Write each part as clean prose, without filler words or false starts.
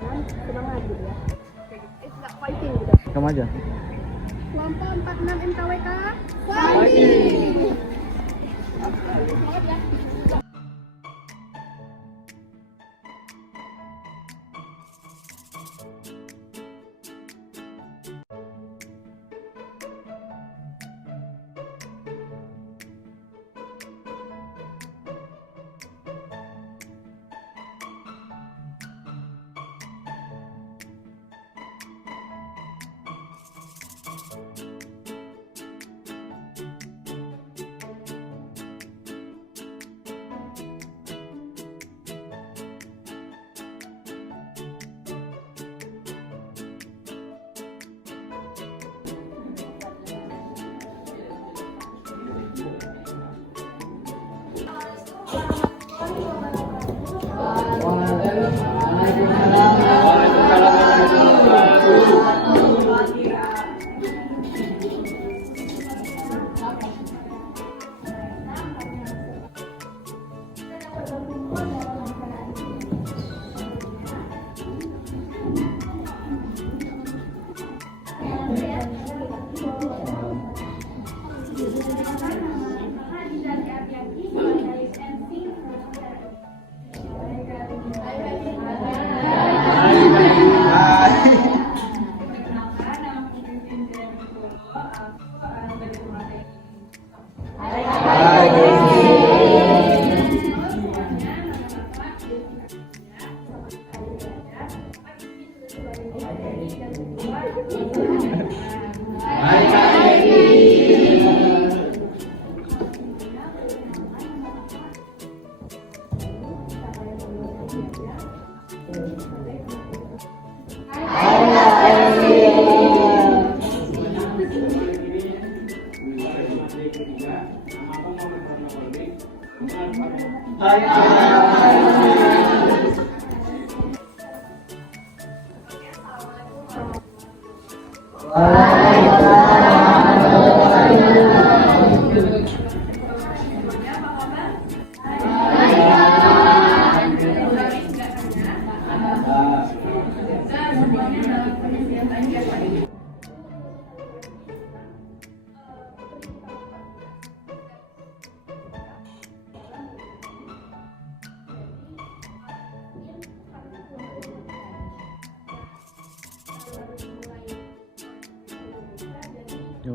semangat gitu ya. Nggak fighting gitu. Kamu aja. Kelompok 46 MKWK fighting. Yo.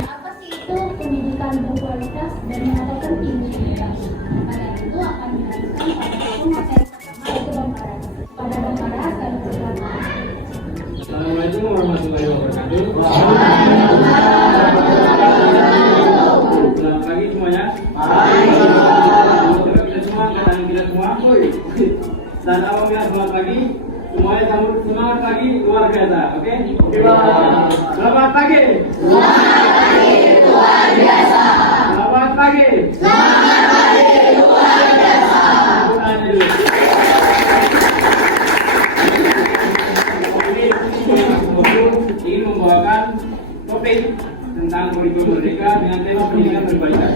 Apa sih itu pendidikan berkualitas dan mengatakan integritas? Pada itu akan dilakukan pada satu materi pertama yaitu Bangkaras. Pada Bangkaras kami persilakan. Assalamualaikum warahmatullahi wabarakatuh. Selamat pagi semuanya. Coba kita semua angkat tangan kita semua. Dan apabila selamat pagi, semuanya sambut semangat pagi luar biasa. Oke? Selamat pagi. Luar biasa. Selamat pagi. Selamat pagi luar biasa. Tanya dulu. Ini ingin membawakan topik tentang kurikulum merdeka dengan tema pendidikan berkualitas.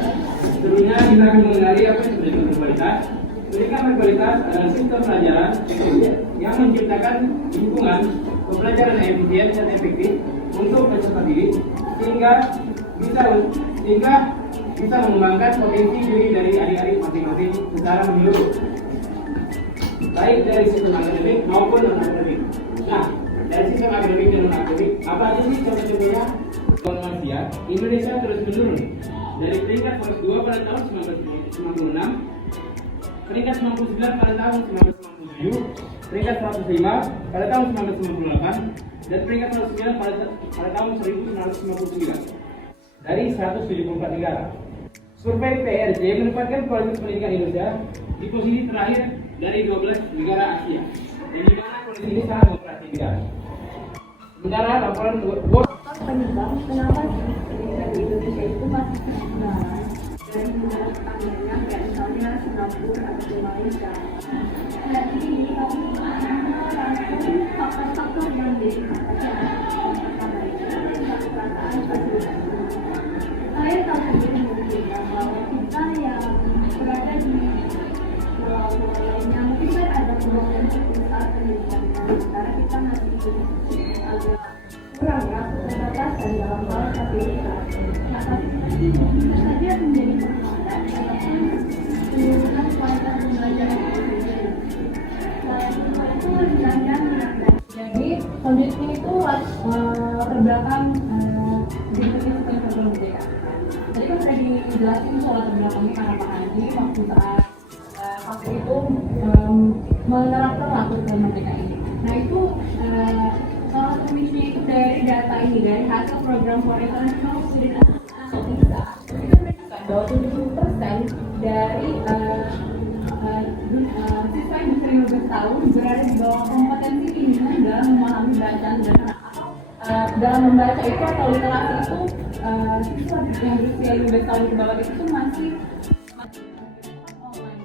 Sebelumnya kita akan mengenali apa itu pendidikan berkualitas. Pendidikan berkualitas adalah sistem pelajaran yang menciptakan lingkungan pembelajaran yang efisien dan efektif untuk peserta didik sehingga bisa mengembangkan potensi diri dari adik-adik masing-masing secara menyeluruh, baik dari sistem akademik maupun non akademik. Nah, dari sistem akademik dan non akademik, apa aja sih contoh-contohnya? Manusia, Indonesia terus menurun dari peringkat 2 pada tahun 1996, peringkat 99 pada tahun 1997, peringkat 105 pada tahun 1998, dan peringkat 109 pada tahun 1999 dari 174 negara. Survei PRJ menempatkan kualitas pendidikan Indonesia di posisi terakhir dari 12 negara Asia, dan di mana kondisi ini sangat memprihatinkan. Sementara laporan Penyebab kenapa pendidikan di Indonesia itu masih kurang dari negara tetangga Dan ini kami akan merangkum faktor-faktor yang diperhatikan. Saya tahu sendiri mungkin bahwa kita yang berada di pulau-pulau lainnya mungkin kan ada peluang untuk saat pendidikan, karena kita masih agak kurang ya keterbatasan dalam hal fasilitas. Nah, tapi ini mungkin saja menjadi persoalan dalam penurunan kualitas pembelajaran itu sendiri. Selain itu jangan menambah. Jadi kondisi itu terbelakang program merdeka. Tadi kan sudah dijelasin soal terbelakangnya karena Pak Haji waktu saat itu menerapkan program merdeka ini. Nah itu salah satu misinya itu dari data ini, dari hasil program for international student visa itu menunjukkan bahwa 70% dari siswa yang berusia 15 tahun berada di bawah kompetensi minimal dalam memahami bacaan dan dalam membaca itu atau literasi itu siswa yang berusia 15 tahun ke bawah itu masih online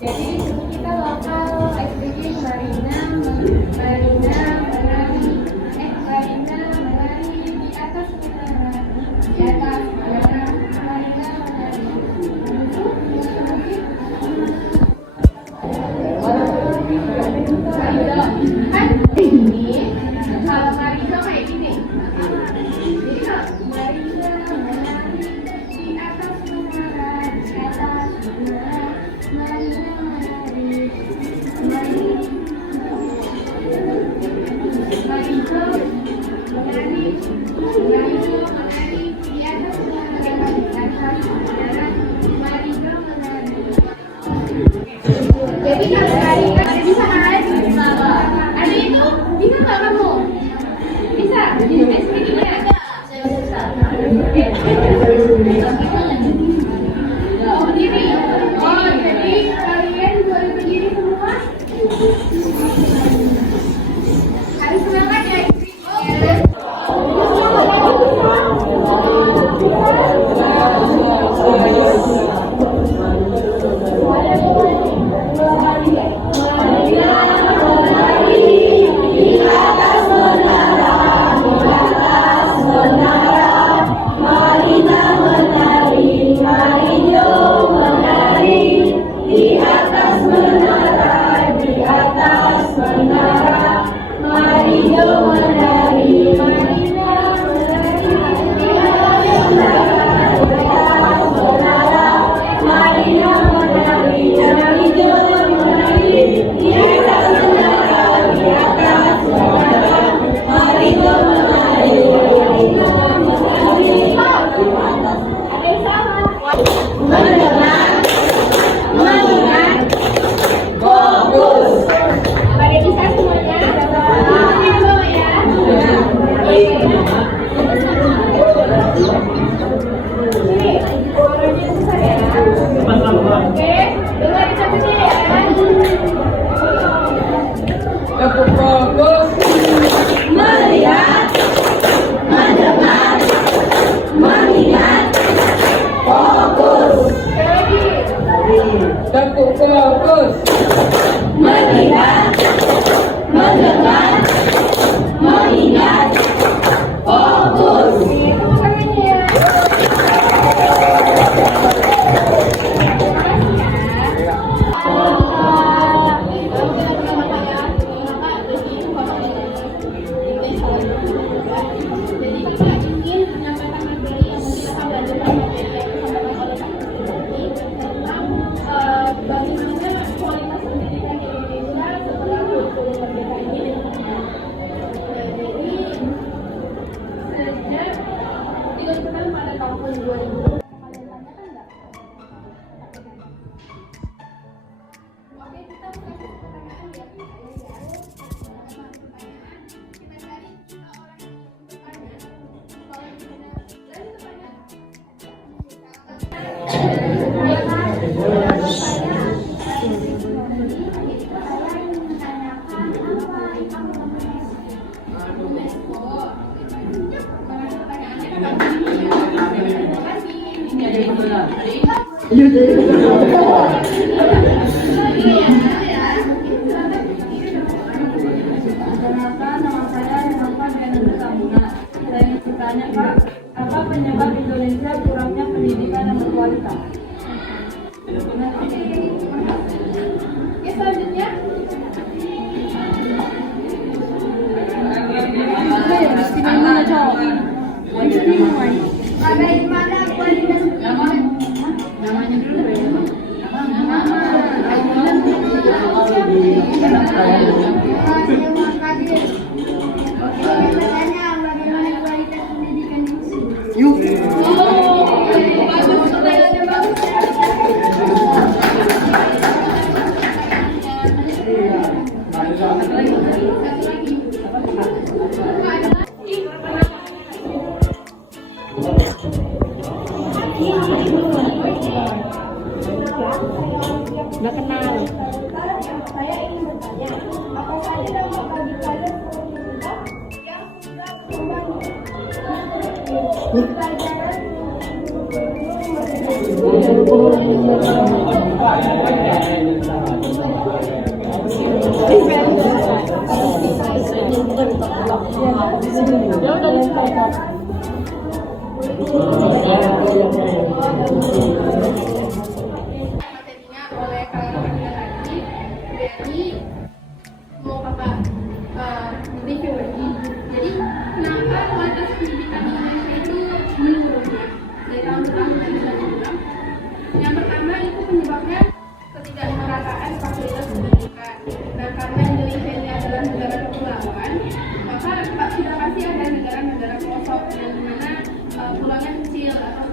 jadi kita lokal SPG Marina menari di atas udara, di atas udara, Marina menari. Ini kalau Marina kayak gini. Jadi kalau Marina menari di atas udara, di atas udara. Jadi kalau hari ada di sana lagi di bawah. Ada itu bisa nggak kamu? Bisa. SPG-nya ada. Saya bisa. Oh berdiri. Oh jadi kalian boleh berdiri semua. Harus semangat ya. Tekuk fokus. Melihat, mendengar, mengingat, fokus. Perkenalkan, nama saya Muhammad Benazir Kamuna. Saya ingin bertanya, Kak, apa penyebab Indonesia kurangnya pendidikan yang berkualitas? Ya, selanjutnya. Bagaimana kualitas Namanya dulu ya. Nggak kenal. Saya ingin bertanya, apa saja dampak bagi pelajar produktivitas yang sudah kembali? Pelajaran materinya oleh kalangan lagi, jadi mau kakak review lagi. Jadi kenapa kualitas pendidikan di Indonesia itu menurun dari tahun ke tahun dan bisa dibilang? Yang pertama itu penyebabnya ketidakmerataan fasilitas pendidikan. Nah, karena Indonesia ini adalah negara kepulauan, maka sudah pasti ada negara-negara pelosok yang dimana pulaunya kecil atau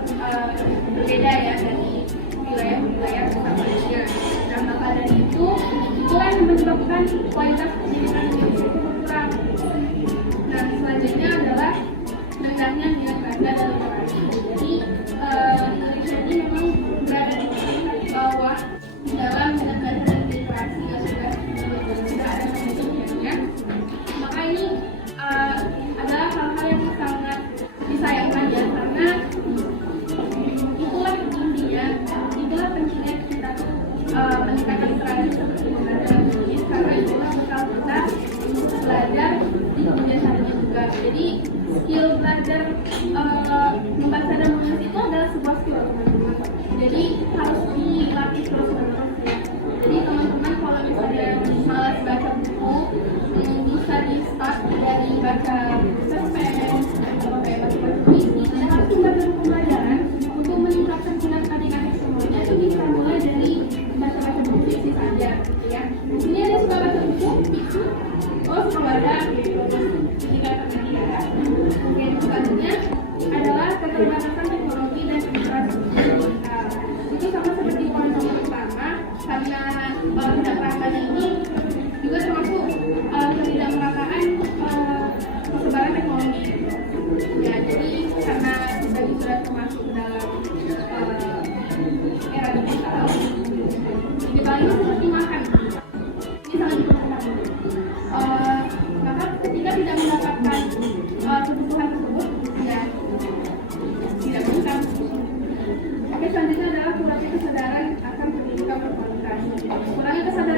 berbeda ya dari wilayah-wilayah utamanya. Nah, maka dari itu itulah yang menyebabkan kualitas pendidikan di Indonesia itu berkurang. Nah, selanjutnya adalah rendahnya nilai tanda dan literasi. Jadi Indonesia ini memang berada di bawah dalam nilai dan literasi yang sudah ada pendidikannya. Maka ini adalah hal-hal yang sangat disayangkan ya, karena itulah intinya, itulah pentingnya kita meningkatkan literasi seperti membaca dan menulis, karena itulah bekal kita belajar di kemudian harinya juga. Jadi skill belajar membaca dan menulis itu adalah sebuah skill, teman-teman. Jadi harus dilatih terus-menerus ya. Jadi teman-teman kalau misalnya malas baca buku, bisa di start dari baca cerpen atau kayak baca puisi. Kita harus membaca buku pelajaran untuk meningkatkan minat adik-adik semuanya. Itu bisa mulai dari baca-baca buku fiksi saja, ya. Ini ada suka baca buku fiksi, oh suka baca, gitu. Meningkatkan minat. Oke, selanjutnya adalah keterbatasan teknologi dan infrastruktur. Itu sama seperti poin nomor pertama, karena ketidakmerataan ini juga termasuk ketidakmerataan persebaran teknologi. Ya, jadi karena kita sudah termasuk dalam era digital, digital ini seperti makan. Ini sangat diperlukan. Maka ketika tidak mendapatkan kebutuhan tersebut, ya tidak bisa. Oke, selanjutnya adalah kurangnya kesadaran akan pendidikan berkualitas. Kurangnya kesadaran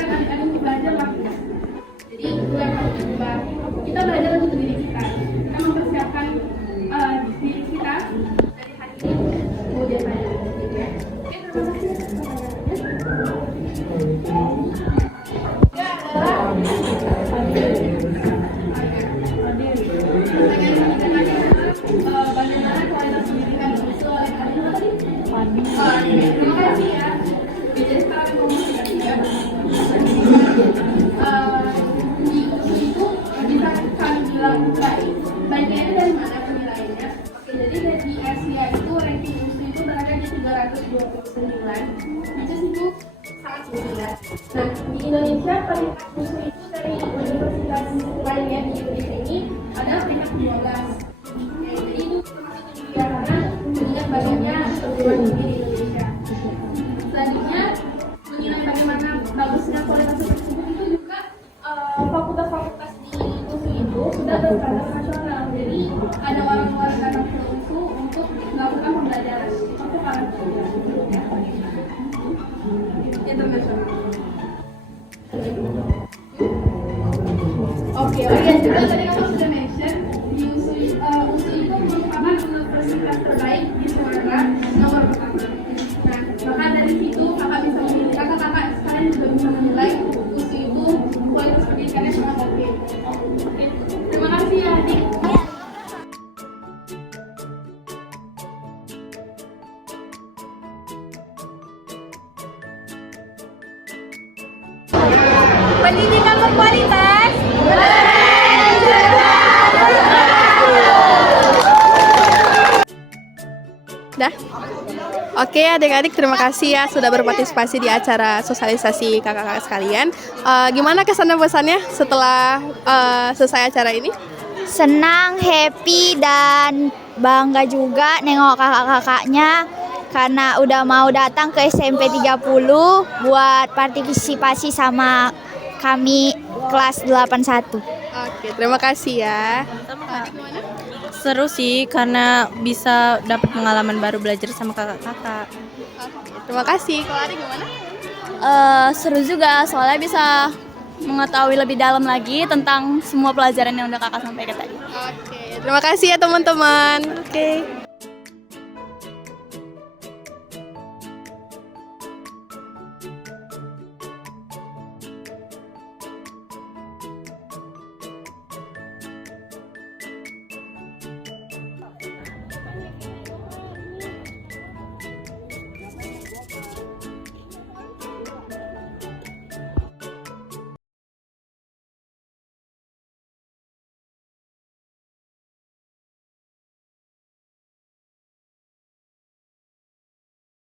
Nah, di Indonesia peringkat musuh itu dari universitas lainnya di Indonesia ini adalah peringkat 12. Jadi itu termasuk juga karena mengingat banyaknya perguruan tinggi di Indonesia. Selanjutnya, menilai bagaimana bagusnya kualitas tersebut itu juga fakultas-fakultas di UNSU itu sudah berstandar nasional. Jadi ada orang-orang datang ke UNSU untuk melakukan pembelajaran untuk para internasional. Oke, dan juga tadi kamu sudah mention di UNSU itu merupakan universitas terbaik di Sumatera nomor pertama. Nah, maka dari situ kakak bisa menilai, kakak-kakak sekalian juga bisa menilai UNSU itu kualitas pendidikannya sangat oke. Terima kasih ya adik. Pendidikan berkualitas. Dah. Oke adik-adik, terima kasih ya sudah berpartisipasi di acara sosialisasi kakak-kakak sekalian. Gimana kesan dan pesannya setelah selesai acara ini? Senang, happy, dan bangga juga nengok kakak-kakaknya karena udah mau datang ke SMP 30 buat partisipasi sama kami kelas 81. Oke, terima kasih ya. Adik gimana? Seru sih karena bisa dapat pengalaman baru belajar sama kakak-kakak. Oke, terima kasih. Kalau adik gimana? Seru juga soalnya bisa mengetahui lebih dalam lagi tentang semua pelajaran yang udah kakak sampaikan tadi. Oke, terima kasih ya teman-teman. Oke.